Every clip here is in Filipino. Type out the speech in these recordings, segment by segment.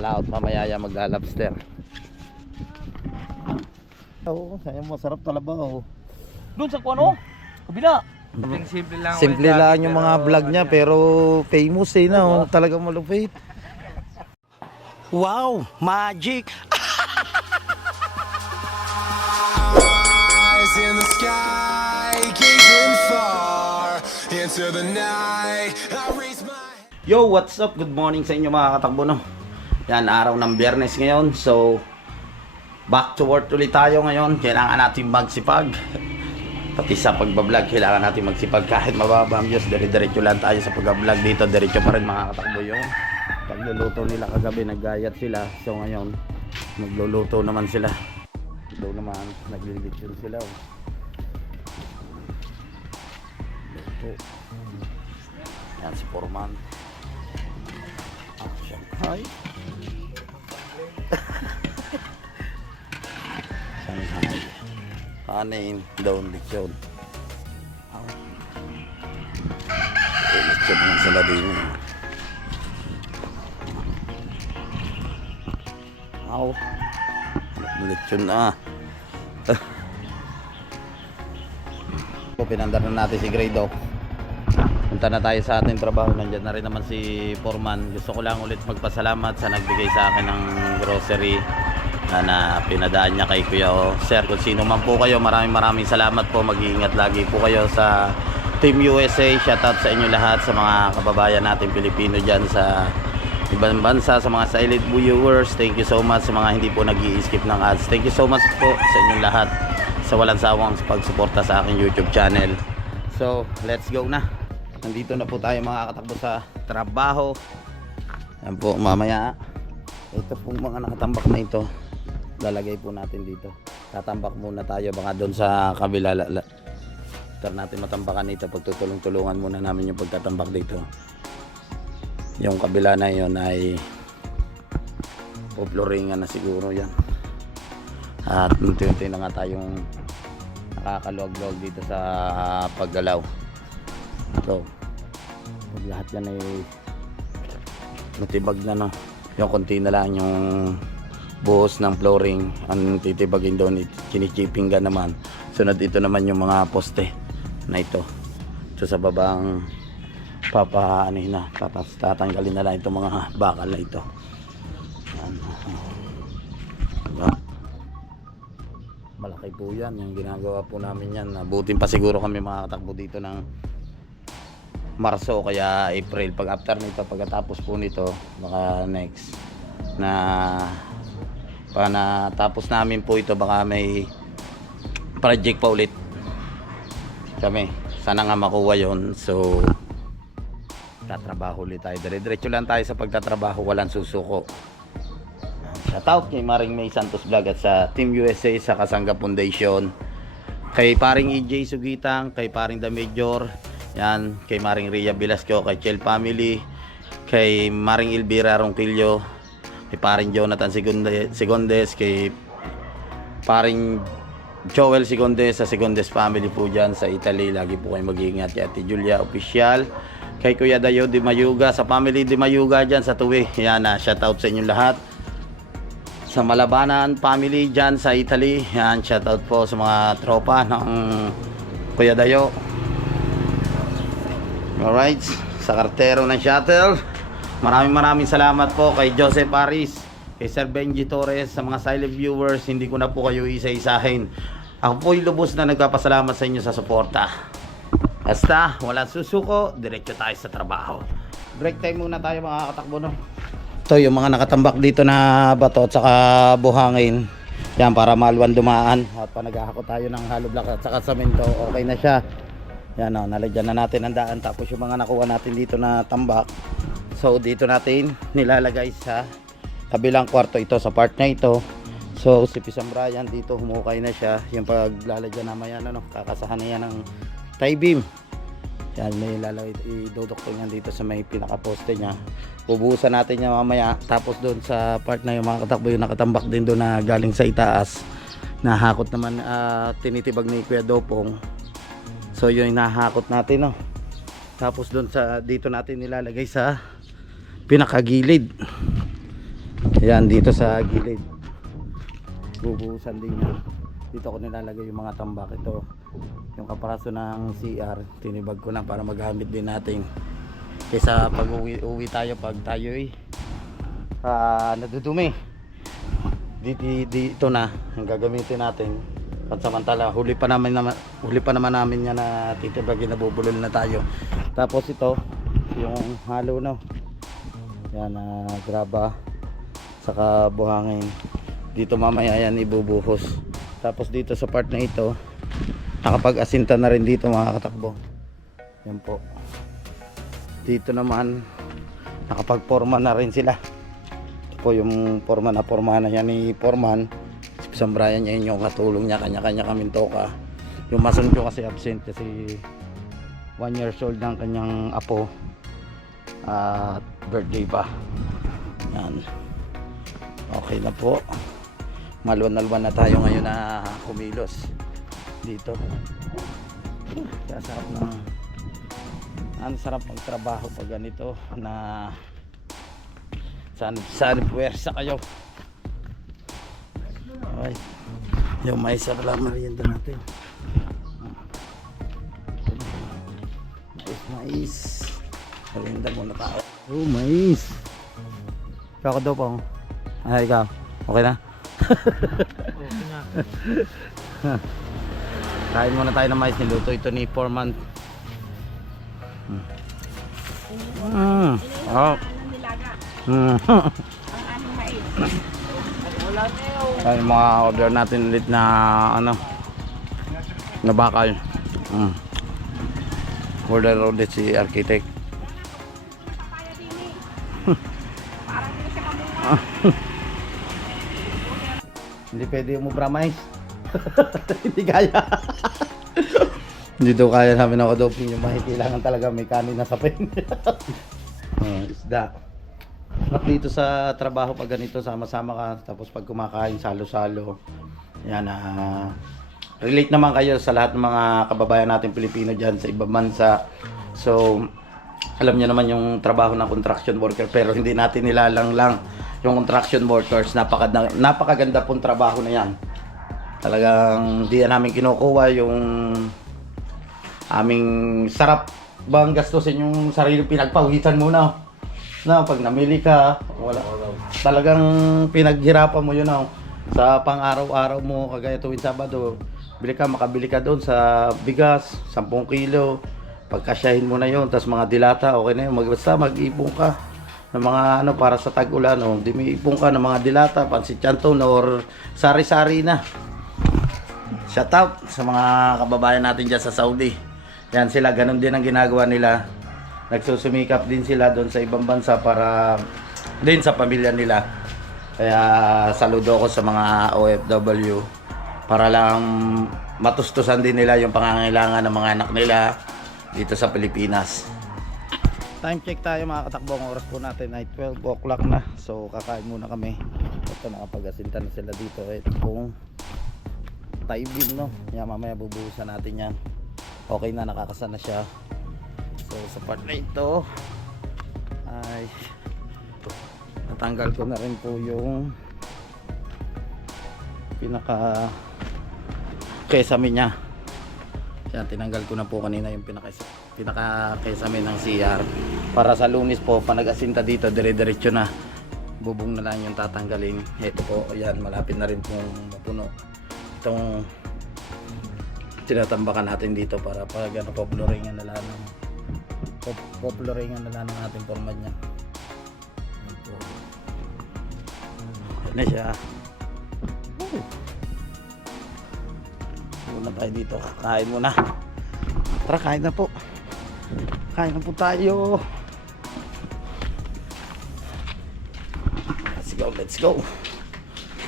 laot mamaya yan maglalabster. Oo, sayang masarap talaga oh. Doon sa kuano? Kabila. Simple lang yung mga vlog niya pero famous eh na oh. Talagang malupit. Wow, magic. Eyes in the sky, gazing far into the night. I raise my Yo, what's up? Good morning sa inyo mga katakbo no. Yan, araw ng Biyernes ngayon. So, back to work ulit tayo ngayon. Kailangan natin magsipag. Pati sa pagbablog, kailangan natin magsipag kahit mababa ang views. Dire-diretso lang tayo sa pagbablog dito. Diretso pa rin mga katakbo yung pagluluto nila kagabi. Naggayat sila. So ngayon, magluluto naman sila. Doon naman, naglilitsyon sila. Luto. Yan si Foreman. Shanghai. Shanghai. Kanin, daun, lechon. Lechon naman sila din. Lechon na. Pinandar na natin si Grado. Punta na tayo sa ating trabaho. Nandiyan na rin naman si Foreman. Gusto ko lang ulit magpasalamat sa nagbigay sa akin ng grocery na pinadaan niya kay Kuya O. Sir, kung sino man po kayo, maraming salamat po. Mag-iingat lagi po kayo sa Team USA. Shoutout sa inyo lahat, sa mga kababayan natin Pilipino dyan sa ibang bansa, sa mga silent viewers. Thank you so much sa mga hindi po nag-i-skip ng ads. Thank you so much po sa inyong lahat sa walang sawang pagsuporta sa aking YouTube channel. So, let's go na. Nandito na po tayo mga katakbo sa trabaho. Yan po, mamaya ito po mga nakatambak na ito, lalagay po natin dito. Tatambak muna tayo baka doon sa kabila. After natin matambakan ito, pagtutulong-tulungan muna namin yung pagtatambak dito. Yung kabila na yun ay poploringan na siguro yan. At unti-unti na nga tayong nakakaluwag-luwag dito sa paggalaw. So, pag lahat yan ay matibag na no. Yung konti na lang yung buhos ng flooring ang titibagin doon, chinichipingan naman. Sunod ito naman yung mga poste na ito. So sa babang papahanin na, tatanggalin na lang itong mga bakal na ito. Yan. Malaki po yan yung ginagawa po namin yan. Butin pa siguro kami makakatakbo dito ng Marso kaya April. Pag after nito, pagkatapos po nito, baka next na pag natapos namin po ito, baka may project pa ulit kami. Sana nga makuha yon. So tatrabaho ulit tayo. Dire-diretso lang tayo sa pagtatrabaho, walang susuko. Shoutout kay Maring May Santos Vlog at sa Team USA, sa Kasangga Foundation, kay paring EJ Sugitang, kay paring The Major, yan, kay Maring Ria Velasco, kay Chel Family, kay Maring Elvira Ronquillo, kay paring Jonathan Segondes, kay paring Joel Segondes sa Segondes Family po dyan sa Italy. Lagi po kayo mag-iingat. Kay Ate Julia Official, kay Kuya Dayo Di Mayuga sa Family Di Mayuga dyan sa Tuwi. Yan, shoutout sa inyong lahat. Sa Malabanan Family dyan sa Italy, yan, shoutout po sa mga tropa ng Kuya Dayo. Alright, sa kartero ng shuttle, maraming salamat po kay Joseph Aris, kay Sir Benji Torres, sa mga silent viewers. Hindi ko na po kayo isa-isahin. Ako po yung lubos na nagpapasalamat sa inyo sa suporta. Basta walang susuko, diretso tayo sa trabaho. Break time muna tayo mga katakbo no. Ito yung mga nakatambak dito na bato at saka buhangin. Yan, para malwan dumaan. At pa naghahakot tayo ng hollow block at saka semento, okay na siya. Yan o, nalagyan na natin ang daan. Tapos yung mga nakuha natin dito na tambak, so dito natin nilalagay sa kabilang kwarto, ito sa part na ito. So si Pisang Brian dito humukay na siya. Yung paglalagyan naman yan, ano, kakasahan na yan ng tie beam. Yan, may lalagay, idudukto yan dito sa may pinaka-poste nya. Ubusan natin yan mamaya. Tapos doon sa part na yung mga katakbo, yung nakatambak din doon na galing sa itaas, nahakot naman, tinitibag ni Kuya Dopong. So yun yung nahakot natin no. Tapos doon sa dito natin nilalagay sa pinakagilid. Yan, dito sa gilid. Bubuhusan din yan. Dito ko nilalagay yung mga tambak. Ito, yung kaparaso ng CR. Tinibag ko na para magamit din natin. Kaysa pag uwi tayo, pag tayo'y nadudumi. Dito na ang gagamitin natin. Pansamantala, huli pa naman namin yan na titibagin, nabubulol na tayo. Tapos ito, yung halo no. Yan, graba saka buhangin. Dito mamaya yan ibubuhos. Tapos dito sa part na ito, nakapag-asinta na rin dito mga katakbo. Yan po. Dito naman nakapag-forma na rin sila. Ito po yung forma na yan ni Foreman. Si Sam Brian, yan yung katulong niya, kanya-kanya kaming toka. Yung mason ko kasi absent kasi 1 years old ng kanyang apo at birthday pa. Yan. Okay na po. Malwan na tayo ngayon na kumilos dito. Kaya sarap magtrabaho pag ganito na sana puwersa kayo. Okay. Yung mais na merienda natin. Mais. Merienda muna tayo. Oh, mais. Kakado pa. Ay, ikaw. Okay na? Okay na. Kain muna tayo ng mais. Niluto ito ni Foreman. Oh. Ay, mga order natin ulit na na bakal. Order ulit si architect. Hindi pwede umubra mais. Hindi kaya. Hindi daw kaya namin ako doping yung mahi. Kailangan talaga may kanin na sapin. Isda. At dito sa trabaho pag ganito sama-sama ka, tapos pag kumakain salo-salo. Yan, relate naman kayo sa lahat ng mga kababayan natin Pilipino dyan sa ibang bansa. So alam niyo naman yung trabaho ng construction worker, pero hindi natin nilalang lang yung construction workers. Napakaganda pong trabaho na yan. Talagang hindi namin kinukuha yung aming sarap bang gastusin yung sarili, pinagpawisan muna na pag namili ka, wala, talagang pinaghirapan mo yun sa pang araw-araw mo. Kagaya tuwing Sabado, makabili ka doon sa bigas 10 kilo, pagkasyahin mo na yun, tapos mga dilata, okay na yun. Basta mag-ipon ka ng mga para sa tag-ulan, di may ipon ka ng mga dilata, pansit canton or sari-sari na. Shout out sa mga kababayan natin dyan sa Saudi. Yan sila, ganun din ang ginagawa nila. Nagsusumikap din sila doon sa ibang bansa para din sa pamilya nila. Kaya saludo ko sa mga OFW para lang matustusan din nila yung pangangailangan ng mga anak nila dito sa Pilipinas. Time check tayo mga katakbo. Ang oras po natin ay 12 o'clock na. So kakain muna kami. Ito, nakapag-asinta na sila dito. Ito pong taibin, no? Yan, mamaya bubuhusan natin yan. Okay na, nakakasana siya. So sa part na ito ay natanggal ko na rin po yung pinaka kesame niya. Yan, tinanggal ko na po kanina yung pinaka kesame ng CR para sa Lunes po pa nag-asinta dito, dire-diretso na, bubong na lang yung tatanggalin. Ito po, ayan, malapit na rin pong mapuno itong tinatambakan natin dito para pag popularingan na lang ng ating format niya. Ayan na siya. Muna tayo dito, kakain muna. Tara, kain na po. Kain na po tayo. Let's go.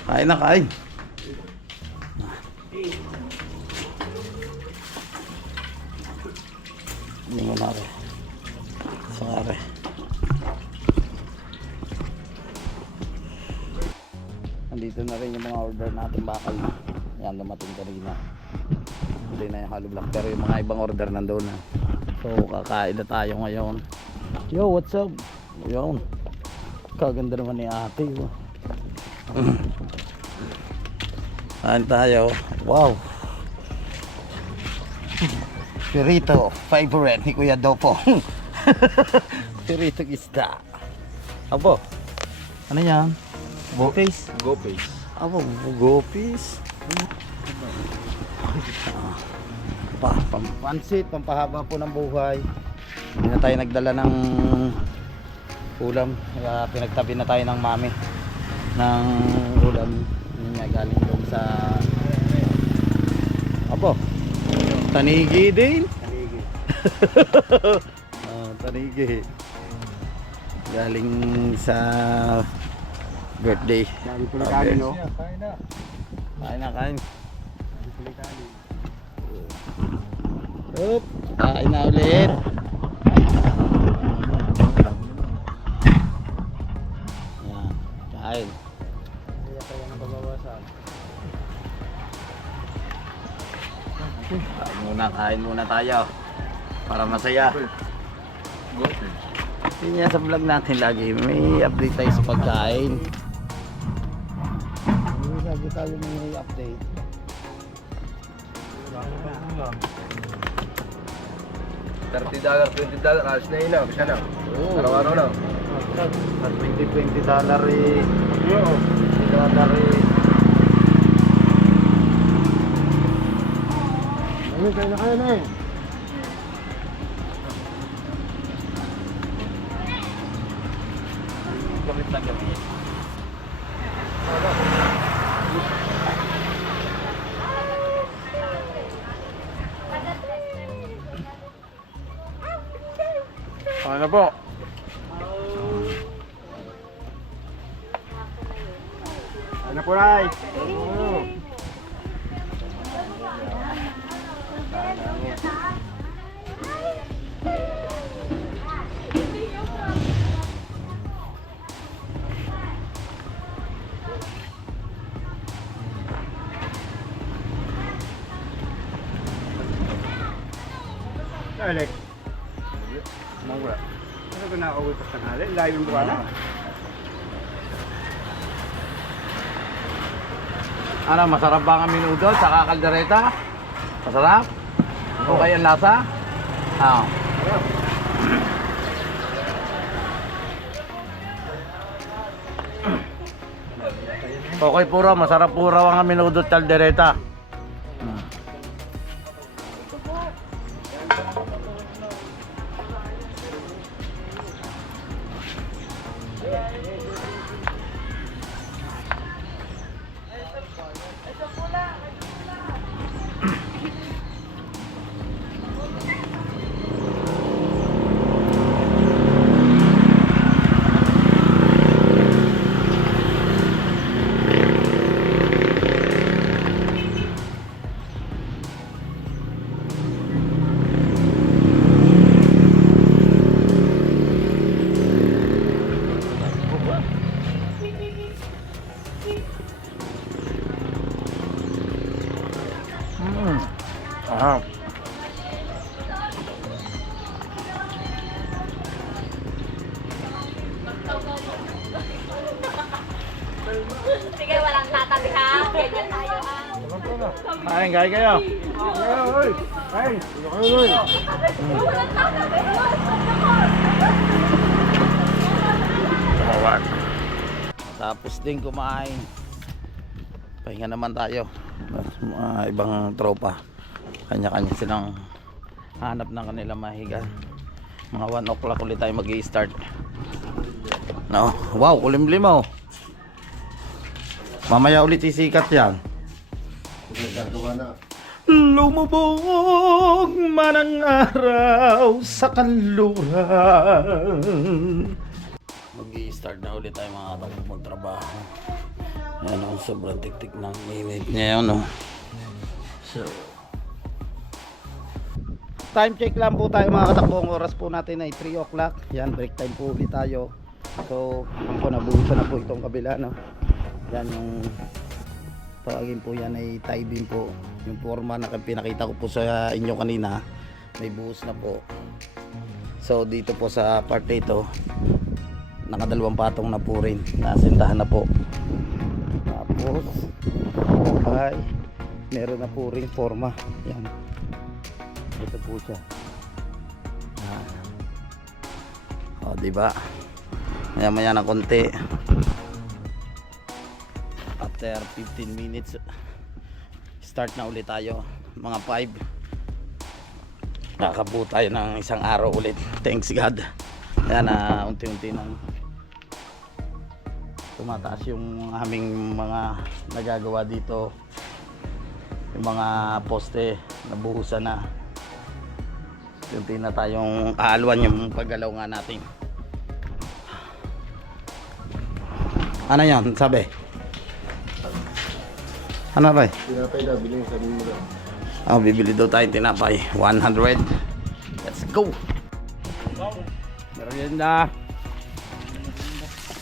Kain na, kain. Hindi mo na rin. Sangare. Nandito na rin yung mga order natin bakal na. Yan, dumating kanina. Hindi na yung hollow block, pero yung mga ibang order nandoon na. So kakain na tayo ngayon. Yo, what's up? Yun, kaganda naman ni ate. Kain tayo. Wow. Pirito, favorite ni Kuya Dopo. Pirito isda. Abo. Ano yan? Bopis? Gopis. Abo, gopis. Pansit, pampahaba po ng buhay. Hindi na tayo nagdala ng ulam. Kaya pinagtabi na tayo ng mami ng ulam. Yun nga, galing doon sa abo. Tanigi din. Kaligi. Oh, tanigi. Galing sa birthday. Lagi po Okay. no? Kain na, kain. Up, kain na ulit. Yan, kain. Kain muna tayo. Para masaya. Yun yan sa vlog natin lagi. May update tayo sa pagkain. Lagi tayo may update. $30, $20, alas na yun kasi na. Oo. Araw-araw na. At $20 eh. $20 eh. Ayun, kaya na kaya na eh. Gamit lang gamit. Ano po? Ano po, Ray? Alex. Mawala. Ano ka nakauwi pa sa tanghali? Layo yung buwan na. Ano, masarap ba ang minudo sa kaldereta? Masarap? O kaya ang lasa? Ah. Okay po raw, masarap po raw ang minudo at kaldereta. Ah. Sige, walang tatabi ha. Ganyan tayo ha. Kain kayo. Walang tatabi. Tawag. Tapos din kumain. Pahinga naman tayo. Mga ibang tropa. Kanya-kanya silang hanap ng kanilang mahiga. Mga 1 o'clock ulit tayo mag-i-start. No. Wow, kulimlim oh. Mamaya ulit isikat yan. Lumubog man ang araw sa kanluran. Mag-i-start na ulit tayo mga kapatid magtrabaho. Ayan o, sobrang tik-tik ng init niya yun o. So, time check lang po tayo mga katakbo. Ang oras po natin ay 3 o'clock. Yan, break time po ulit tayo. So, ang po nabuhusan na po itong kabila no. Yan yung tawagin po yan ay tie beam po. Yung forma na pinakita ko po sa inyo kanina, may buhos na po. So, dito po sa part ito, nakadalawang patong na po rin. Nasintahan na po. Tapos ay meron na po ring forma. Yan. Ito po siya. O, diba? Maya na konti. After 15 minutes start na ulit tayo. Mga 5. Nakabuo tayo ng isang araw ulit. Thanks God. Kaya na unti-unti nang tumataas yung aming mga nagagawa dito. Yung mga poste nabuhusan na. Unti na tayong aalwan yung paggalaw nga natin. Ano yan? Sabi? Ano ba? Tinapay daw, bilhin sabi mo daw. Oh, bibili daw tayong tinapay. 100. Let's go! Merienda.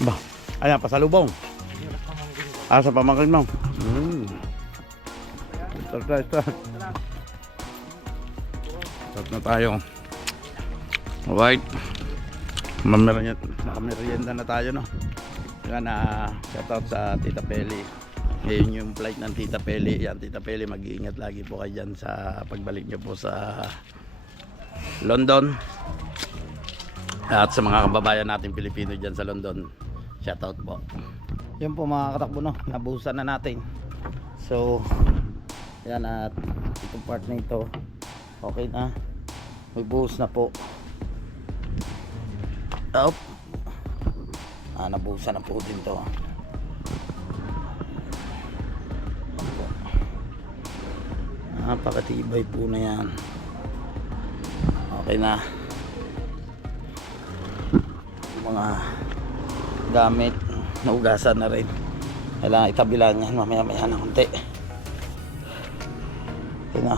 Ba? Ayan, pasalubong. Sa pamangkin mo. Start. Start na tayo. Alright. Nakamerienda na tayo, no? Yan, shoutout sa Tita Peli. Ngayon yung flight ng Tita Peli. Yan, Tita Peli, mag-iingat lagi po kayo dyan sa pagbalik nyo po sa London. At sa mga kababayan natin Pilipino dyan sa London, shoutout po. Yan po mga katakbo, no? Nabuhusan na natin. So, yan, at itong part na ito okay na. May buhos na po. Up. Nabuhusan na po din to. Napakatibay po na yan. Okay na. Mga gamit naugasan na rin. Kailangan itabi lang yan mamaya na konti. Okay na.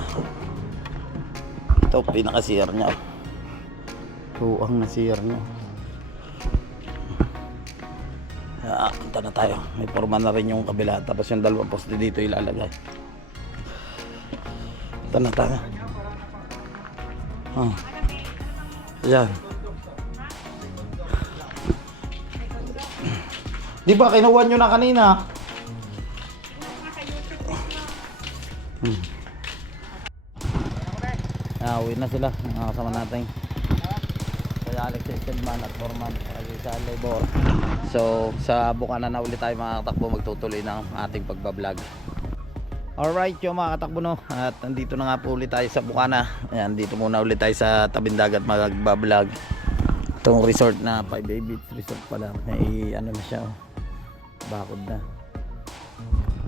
Ito pinaka-CR nya. Tuwang na CR nya. Punta na tayo. May forma na rin yung kabila. Tapos yung dalawang poste dito ilalagay. Punta na tayo. Ayan. Di ba kinuha nyo na kanina? Uwi na sila. Mga kasama natin. Kaya Alex Stedman at Forman sa labor. So sa Bukana na ulit tayo mga katakbo, magtutuloy ng ating pagbablog. Alright yung mga katakbo, no? At nandito na nga po ulit tayo sa Bukana. Ayan, dito muna ulit tayo sa tabing dagat magbablog. Itong resort na 5A Beach Resort pala. May ano na siya, bakod na.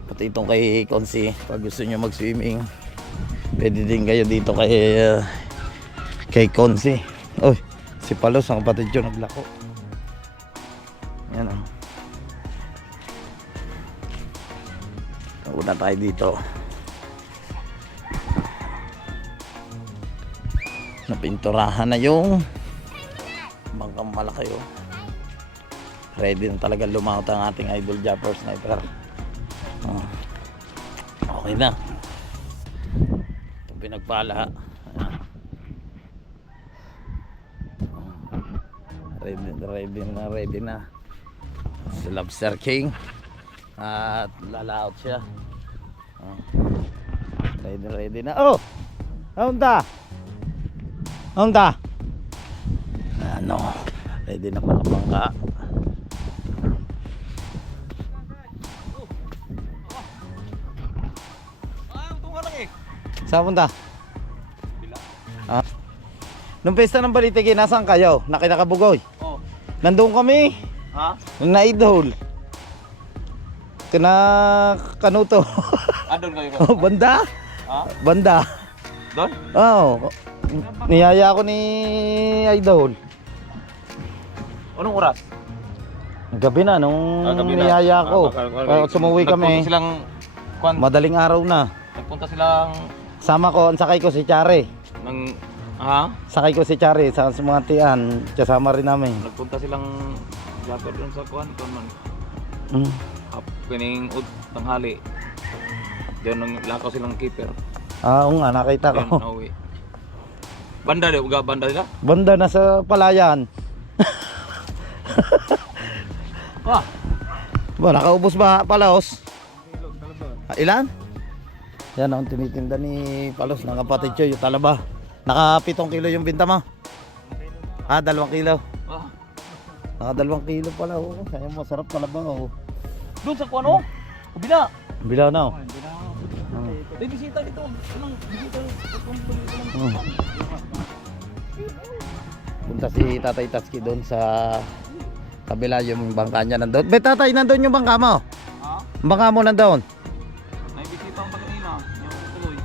Pati itong kay Consi, pag gusto nyo mag swimming, pwede din kayo dito kay Consi. Oy, si Palos ang kapatid yun naglako. Yan o. Una tayo dito. Napinturahan na yung bangkang malaki o. Ready na talaga lumahot ang ating idol Japper Sniper. Okay na. Itong pinagpala. Ready na. Si Lobster King. At lalaot siya. Ready na. Oh! Honda! Ano? Ready na pala bangka. Saan punta? Nung pesta ng Balitigi, nasaan kayo? Nakinakabugoy? Oo. Nandun kami. Ha? Nung na-idol. Kanuto. Doon kayo? Oh, banda? Ha? Banda. Doon? Oo. Niyaya ako ni Idol. Anong oras? Gabi na nung gabi na. niyaya ko. Sumuwi kami. Nagpunta silang Madaling araw na. Nagpunta silang Sama ko, ang sakay ko si Chare. ng Sakay ko si Chare sa mga tiyan. Kasama rin namin. nagpunta silang Japper doon sa man. Kining tanghali. Diyan nang lakaw silang keeper. Oo nga, nakita Diyan ko. nauwi. Banda nila? Banda na sa palayan. Ba, nakaubos ba Palaos? Ilan? Yan ang tinitinda ni Palos ng kapatid ko, yung talaba. Naka 7 kilo yung binta mo? 2 kilo. Naka 2 kilo pala. Oh. Kaya masarap talaba. Oh. Doon sa kuano? Kabila. Bila na. Oh. May bisita dito. Anong bisita? Punta si Tatay Tatski doon sa kabila yung bangka niya nandoon. Be tatay, nandoon yung bangka mo? Ha? Bangka mo nandoon? May bisita ang pagkanina. Yung tuloy.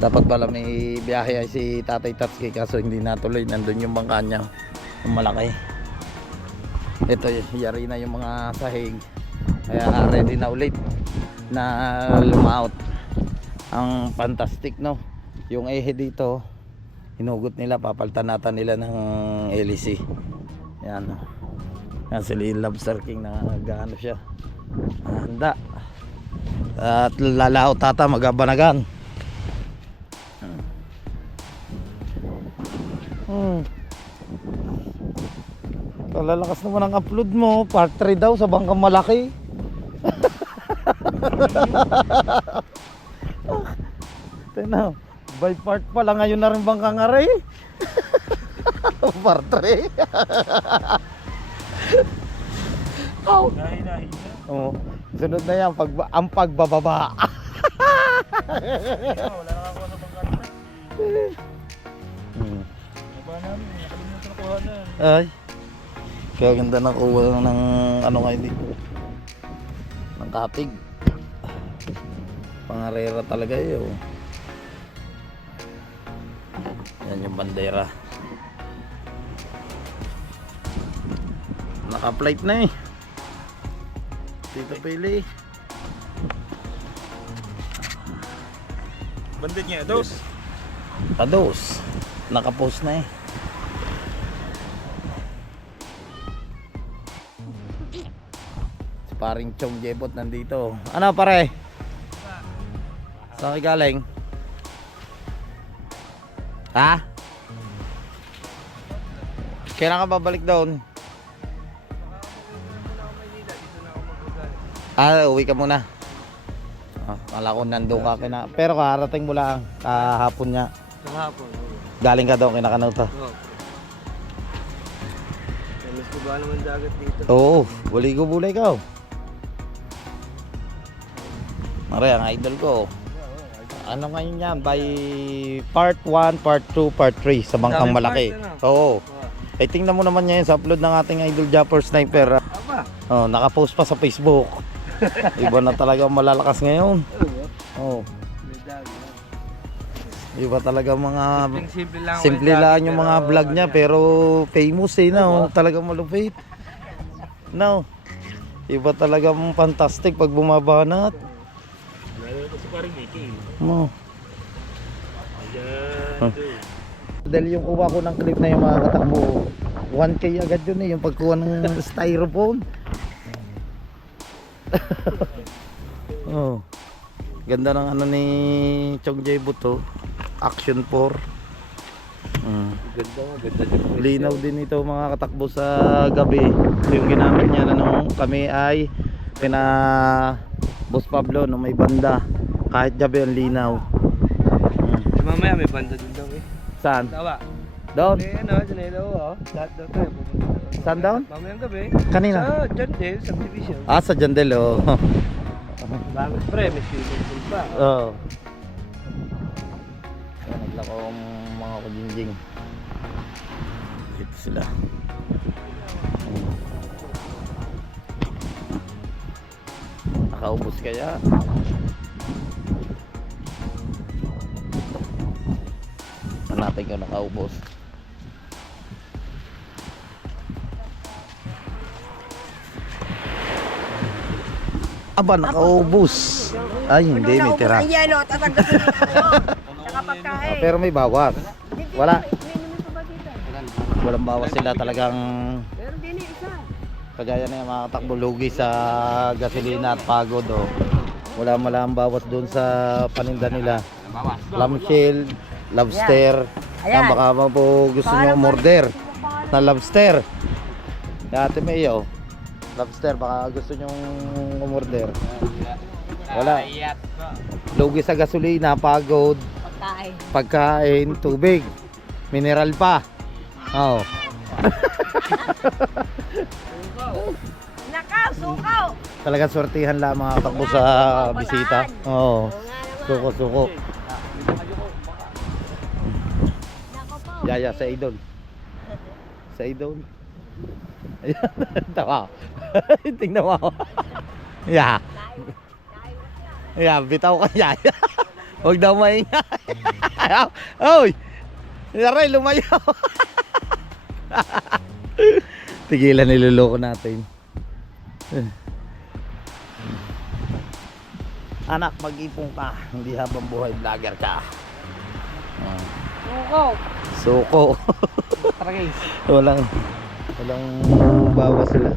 Dapat pala may biyahe ay si Tatay Tatski kaso hindi natuloy. Nandoon yung bangka niya. Yung malaki. Ito, yari na yung mga sahig. Kaya ready na ulit na lumaut. Ang fantastic, no? Yung ehe dito, hinugot nila, papaltanatan nila ng LEC. Yan. Yan sila yung Lobster King na gaano siya. Handa. At lalao tata magabanagan. Lalakas naman ang upload mo. Part 3 daw sa bangkang malaki. Tignan, by part pala ngayon na rin bangkang aray. Part 3. Oh. Oh, sunod na yan ang pagbababa. Wala na ako sa bangka. Naba namin. Nakalimutan na kuha na. Ay. Kaya ganda ng kuha ng ano kayo dito. Ng kapig. Pangarera talaga yun. Yan yung bandera. Naka-flight na eh. Tito Pili. Bandit niya, dos. Tados. Naka-post na eh. Si paring Chong Jebot nandito. Ano pare? Saan kayo galing? Ha? Kailan ka babalik doon? Uwi ka muna. Kala ko nandun ka kina. Pero kaharating mo lang kahapon niya. Kahapon. Galing ka doon kina Kanuta. Oo. Mas ko ba naman dagat dito? Oo, buligo-bulay ka. Mare, ang idol ko. Ano ngayon yan? By part 1, part 2, part 3 sa bangkang Daming malaki. part, Oo. Eh tingnan mo naman yan sa upload ng ating idol Japper Sniper. Aba. Oh, naka-post pa sa Facebook. Iba na talaga ang malalakas ngayon. Oh. May dagat. Iba talaga mga Simple lang. simple lang yung mga vlog niya pero famous eh no. Talagang malupit. No. Iba talagang fantastic pag bumabanat. Lalo ko si paring Mickey. Mo. Ayan. Dahil yung kuha ko ng clip na yung mga katakbo 1K agad yun eh yung pagkuha ng styrofoam. Oh. Ganda ng ano ni Chong J Buto. Action 4. Ganda yung Linaw din ito mga katakbo sa gabi. Ito yung ginamit niya na nung kami ay Boss Pablo nung may banda. Kahit gabi ang linaw. Mamaya may banda din daw eh. Saan? Tawa. Doon? Eh ano, dyan oh. Lahat daw tayo pupunta doon. Saan down? Mamayang gabi. Kanina? Sa Jandel, subdivision. Sa Jandel oh. Bakit pre, may swimming pool pa. Oo. Kaya naglako ang mga kujinjing. Dito sila. Nakaubos kaya. Natin kung nakaubos. Aba, nakaubos. Ay, hindi, may tira. Ang yelo, tatanggasin nila kayo. Tsaka pagkain. Pero may bawas. Wala. May naman pa ba dito? Walang bawas sila talagang Pero din yung isa. kagaya na yung mga takbo lugi sa gasolina at pagod. Oh. Wala malang bawas doon sa paninda nila. Clamshell, lobster. Yan, baka mo po gusto nyo umorder na lobster. Ate Mayo. Lobster, baka gusto nyong umorder. Wala. Lugi sa gasolina, pagod, Pagkain. pagkain, tubig, mineral pa. Oh. Nakaw, sukaw. Talagang swertihan lang mga katakbo sa bisita. Oo. Suko. Nako po. Yaya sa idol. Sa idol. Ayan, tawa. Tingnan mo ako. Yeah. Yeah, bitaw ka yaya. Huwag daw maingay. Oy! Naray, lumayaw. Tigilan, niloloko natin. Anak, mag-ipong ka. Hindi habang buhay vlogger ka. Sukaw. Suko. Walang bawas sila.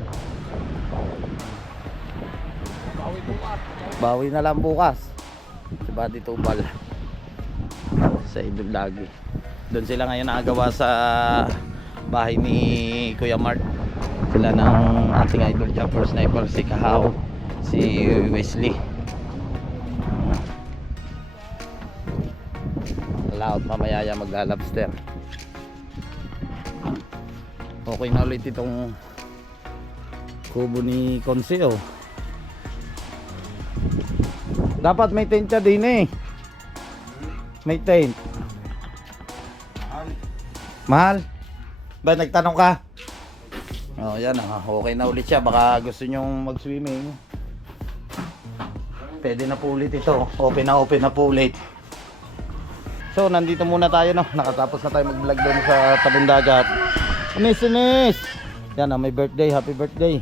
Bawi na lang bukas. Si Buddy Tubal. Sa idol lagi. Doon sila ngayon nakagawa sa bahay ni Kuya Mark. Sila ng ating idol jumper sniper, si Kahaw, si Wesley. Laot mamayaya maglalobster. Okay na ulit itong kubo ni Conseo. Dapat may tent ka din eh. May tent. Mahal? Ba nagtanong ka? Oh, yan ah. Okay na ulit siya. Baka gusto nyong mag-swimming. Pwede na po ulit ito. Open na po ulit. So, nandito muna tayo, no. Nakatapos na tayo mag-vlog doon sa tabing dagat. Inis! Yan ah, may birthday. Happy birthday.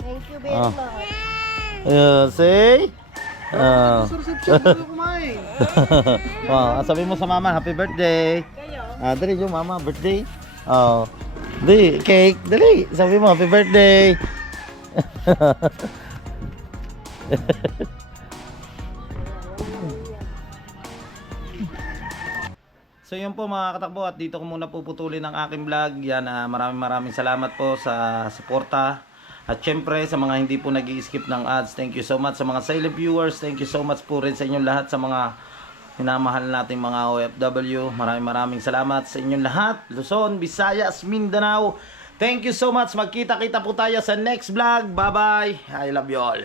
Thank you very much. Say? Sabi mo sa mama, happy birthday. Dali yung mama, birthday. Dali, cake, dali. Sabi mo, happy birthday. So yun po mga katakbo, at dito ko muna puputulin ang aking vlog. Yan, maraming salamat po sa suporta. At syempre sa mga hindi po nag-i-skip ng ads, thank you so much. Sa mga silent viewers, thank you so much po rin sa inyong lahat. Sa mga minamahal nating mga OFW, maraming salamat sa inyong lahat. Luzon, Visayas, Mindanao, thank you so much. Magkita-kita po tayo sa next vlog. Bye bye, I love you all.